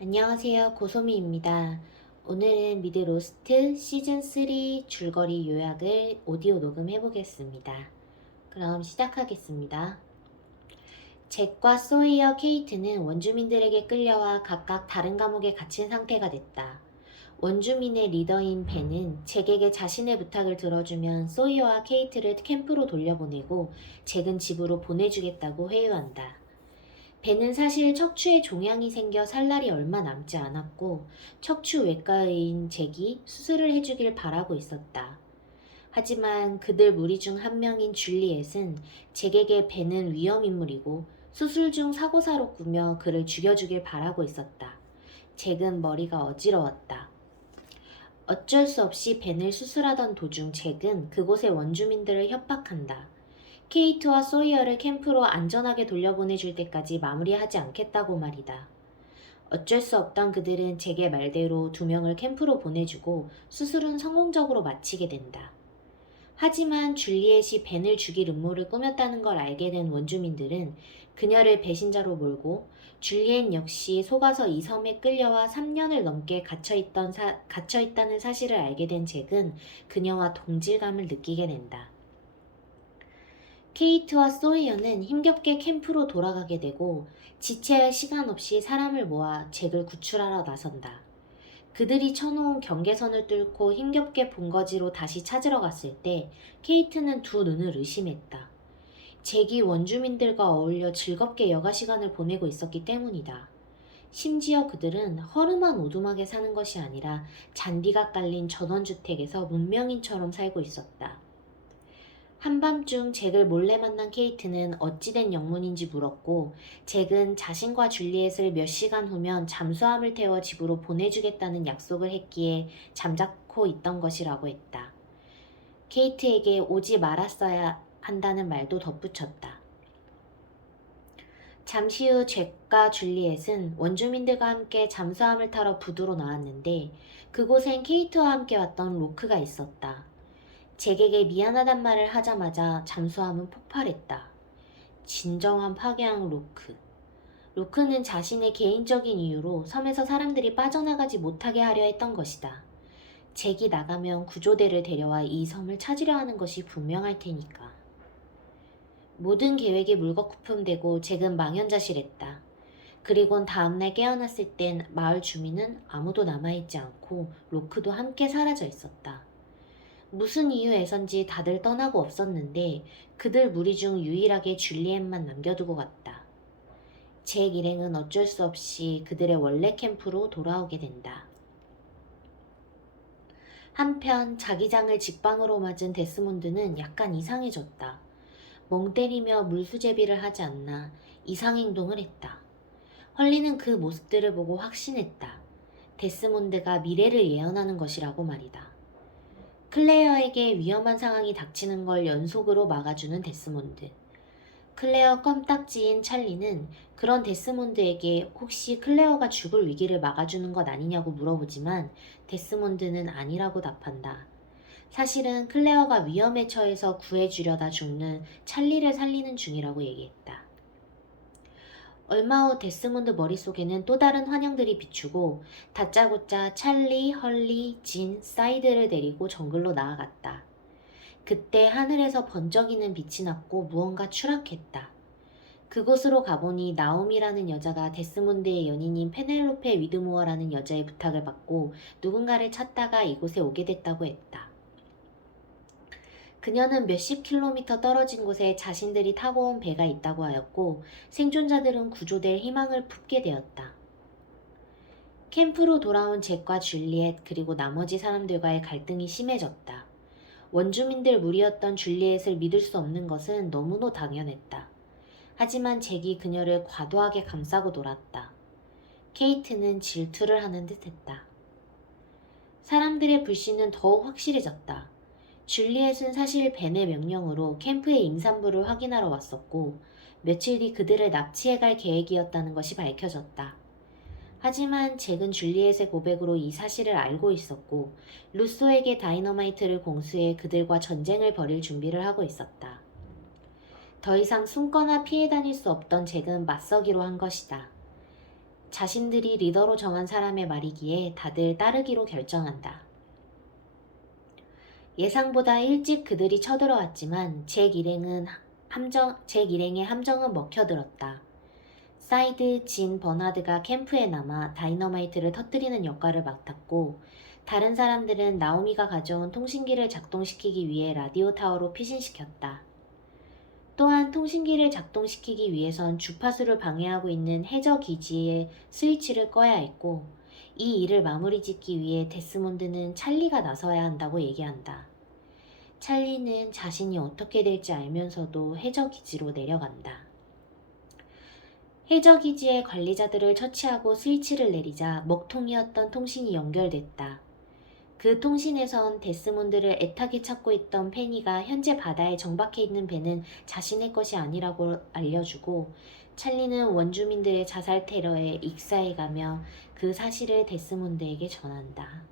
안녕하세요. 고소미입니다. 오늘은 미드로스트 시즌3 줄거리 요약을 오디오 녹음해 보겠습니다. 그럼 시작하겠습니다. 잭과 소이어 케이트는 원주민들에게 끌려와 각각 다른 감옥에 갇힌 상태가 됐다. 원주민의 리더인 벤은 잭에게 자신의 부탁을 들어주면 소이어와 케이트를 캠프로 돌려보내고 잭은 집으로 보내주겠다고 회유한다. 배는 사실 척추에 종양이 생겨 살 날이 얼마 남지 않았고 척추 외과의인 잭이 수술을 해주길 바라고 있었다. 하지만 그들 무리 중 한 명인 줄리엣은 잭에게 배는 위험인물이고 수술 중 사고사로 꾸며 그를 죽여주길 바라고 있었다. 잭은 머리가 어지러웠다. 어쩔 수 없이 벤을 수술하던 도중 잭은 그곳의 원주민들을 협박한다. 케이트와 소이어를 캠프로 안전하게 돌려보내줄 때까지 마무리하지 않겠다고 말이다. 어쩔 수 없던 그들은 잭의 말대로 두 명을 캠프로 보내주고 수술은 성공적으로 마치게 된다. 하지만 줄리엣이 벤을 죽일 음모를 꾸몄다는 걸 알게 된 원주민들은 그녀를 배신자로 몰고 줄리엣 역시 속아서 이 섬에 끌려와 3년을 넘게 갇혀있다는 사실을 알게 된 잭은 그녀와 동질감을 느끼게 된다. 케이트와 소이어는 힘겹게 캠프로 돌아가게 되고 지체할 시간 없이 사람을 모아 잭을 구출하러 나선다. 그들이 쳐놓은 경계선을 뚫고 힘겹게 본거지로 다시 찾으러 갔을 때 케이트는 두 눈을 의심했다. 잭이 원주민들과 어울려 즐겁게 여가 시간을 보내고 있었기 때문이다. 심지어 그들은 허름한 오두막에 사는 것이 아니라 잔디가 깔린 전원주택에서 문명인처럼 살고 있었다. 한밤중 잭을 몰래 만난 케이트는 어찌된 영문인지 물었고 잭은 자신과 줄리엣을 몇 시간 후면 잠수함을 태워 집으로 보내주겠다는 약속을 했기에 잠자코 있던 것이라고 했다. 케이트에게 오지 말았어야 한다는 말도 덧붙였다. 잠시 후 잭과 줄리엣은 원주민들과 함께 잠수함을 타러 부두로 나왔는데 그곳엔 케이트와 함께 왔던 로크가 있었다. 잭에게 미안하단 말을 하자마자 잠수함은 폭발했다. 진정한 파괴왕 로크. 로크는 자신의 개인적인 이유로 섬에서 사람들이 빠져나가지 못하게 하려 했던 것이다. 잭이 나가면 구조대를 데려와 이 섬을 찾으려 하는 것이 분명할 테니까. 모든 계획이 물거품되고 잭은 망연자실했다. 그리곤 다음날 깨어났을 땐 마을 주민은 아무도 남아있지 않고 로크도 함께 사라져 있었다. 무슨 이유에선지 다들 떠나고 없었는데 그들 무리 중 유일하게 줄리엣만 남겨두고 갔다. 잭 일행은 어쩔 수 없이 그들의 원래 캠프로 돌아오게 된다. 한편 자기장을 직방으로 맞은 데스몬드는 약간 이상해졌다. 멍 때리며 물수제비를 하지 않나 이상행동을 했다. 헐리는 그 모습들을 보고 확신했다. 데스몬드가 미래를 예언하는 것이라고 말이다. 클레어에게 위험한 상황이 닥치는 걸 연속으로 막아주는 데스몬드. 클레어 껌딱지인 찰리는 그런 데스몬드에게 혹시 클레어가 죽을 위기를 막아주는 것 아니냐고 물어보지만 데스몬드는 아니라고 답한다. 사실은 클레어가 위험에 처해서 구해주려다 죽는 찰리를 살리는 중이라고 얘기했다. 얼마 후 데스몬드 머릿속에는 또 다른 환영들이 비추고 다짜고짜 찰리, 헐리, 진, 사이드를 데리고 정글로 나아갔다. 그때 하늘에서 번쩍이는 빛이 났고 무언가 추락했다. 그곳으로 가보니 나옴이라는 여자가 데스몬드의 연인인 페넬로페 위드모어라는 여자의 부탁을 받고 누군가를 찾다가 이곳에 오게 됐다고 했다. 그녀는 몇십 킬로미터 떨어진 곳에 자신들이 타고 온 배가 있다고 하였고 생존자들은 구조될 희망을 품게 되었다. 캠프로 돌아온 잭과 줄리엣 그리고 나머지 사람들과의 갈등이 심해졌다. 원주민들 무리였던 줄리엣을 믿을 수 없는 것은 너무도 당연했다. 하지만 잭이 그녀를 과도하게 감싸고 놀았다. 케이트는 질투를 하는 듯했다. 사람들의 불신은 더욱 확실해졌다. 줄리엣은 사실 벤의 명령으로 캠프의 임산부를 확인하러 왔었고 며칠 뒤 그들을 납치해갈 계획이었다는 것이 밝혀졌다. 하지만 잭은 줄리엣의 고백으로 이 사실을 알고 있었고 루소에게 다이너마이트를 공수해 그들과 전쟁을 벌일 준비를 하고 있었다. 더 이상 숨거나 피해 다닐 수 없던 잭은 맞서기로 한 것이다. 자신들이 리더로 정한 사람의 말이기에 다들 따르기로 결정한다. 예상보다 일찍 그들이 쳐들어왔지만 잭 일행의 함정은 먹혀들었다. 사이드 진 버나드가 캠프에 남아 다이너마이트를 터뜨리는 역할을 맡았고, 다른 사람들은 나오미가 가져온 통신기를 작동시키기 위해 라디오 타워로 피신시켰다. 또한 통신기를 작동시키기 위해선 주파수를 방해하고 있는 해저 기지의 스위치를 꺼야 했고, 이 일을 마무리 짓기 위해 데스몬드는 찰리가 나서야 한다고 얘기한다. 찰리는 자신이 어떻게 될지 알면서도 해저 기지로 내려간다. 해저 기지의 관리자들을 처치하고 스위치를 내리자 먹통이었던 통신이 연결됐다. 그 통신에선 데스몬드를 애타게 찾고 있던 페니가 현재 바다에 정박해 있는 배는 자신의 것이 아니라고 알려주고, 찰리는 원주민들의 자살 테러에 익사해가며 그 사실을 데스몬드에게 전한다.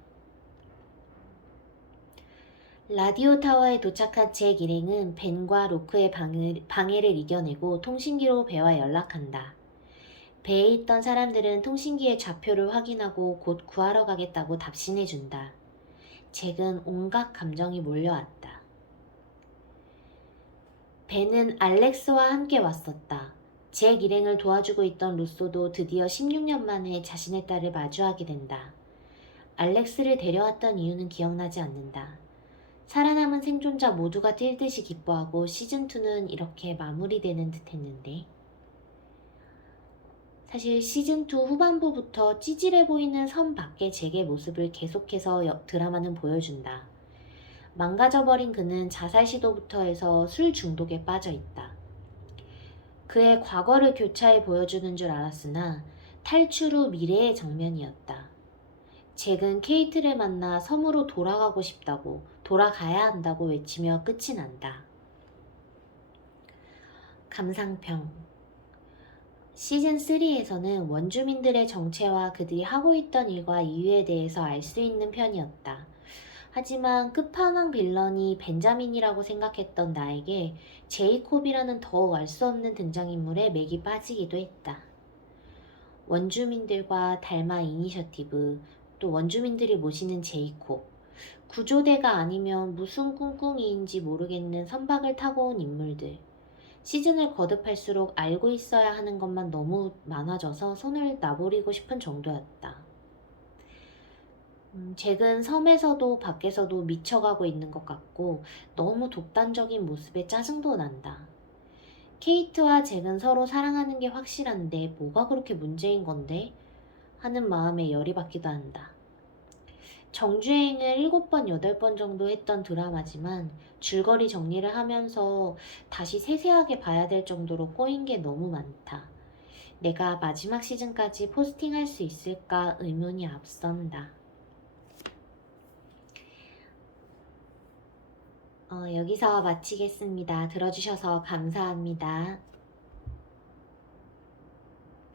라디오 타워에 도착한 잭 일행은 벤과 로크의 방해를 이겨내고 통신기로 배와 연락한다. 배에 있던 사람들은 통신기의 좌표를 확인하고 곧 구하러 가겠다고 답신해준다. 잭은 온갖 감정이 몰려왔다. 벤은 알렉스와 함께 왔었다. 잭 일행을 도와주고 있던 루소도 드디어 16년 만에 자신의 딸을 마주하게 된다. 알렉스를 데려왔던 이유는 기억나지 않는다. 살아남은 생존자 모두가 뛸 듯이 기뻐하고 시즌2는 이렇게 마무리되는 듯 했는데, 사실 시즌2 후반부부터 찌질해 보이는 섬 밖의 잭의 모습을 계속해서 드라마는 보여준다. 망가져버린 그는 자살 시도부터 해서 술 중독에 빠져 있다. 그의 과거를 교차해 보여주는 줄 알았으나 탈출 후 미래의 장면이었다. 잭은 케이트를 만나 섬으로 돌아가고 싶다고, 돌아가야 한다고 외치며 끝이 난다. 감상평. 시즌3에서는 원주민들의 정체와 그들이 하고 있던 일과 이유에 대해서 알 수 있는 편이었다. 하지만 끝판왕 빌런이 벤자민이라고 생각했던 나에게 제이콥이라는 더욱 알 수 없는 등장인물에 맥이 빠지기도 했다. 원주민들과 달마 이니셔티브, 또 원주민들이 모시는 제이콥, 구조대가 아니면 무슨 꿍꿍이인지 모르겠는 선박을 타고 온 인물들. 시즌을 거듭할수록 알고 있어야 하는 것만 너무 많아져서 손을 놔버리고 싶은 정도였다. 잭은 섬에서도 밖에서도 미쳐가고 있는 것 같고 너무 독단적인 모습에 짜증도 난다. 케이트와 잭은 서로 사랑하는 게 확실한데 뭐가 그렇게 문제인 건데? 하는 마음에 열이 받기도 한다. 정주행을 7번, 8번 정도 했던 드라마지만 줄거리 정리를 하면서 다시 세세하게 봐야 될 정도로 꼬인 게 너무 많다. 내가 마지막 시즌까지 포스팅할 수 있을까 의문이 앞선다. 여기서 마치겠습니다. 들어주셔서 감사합니다.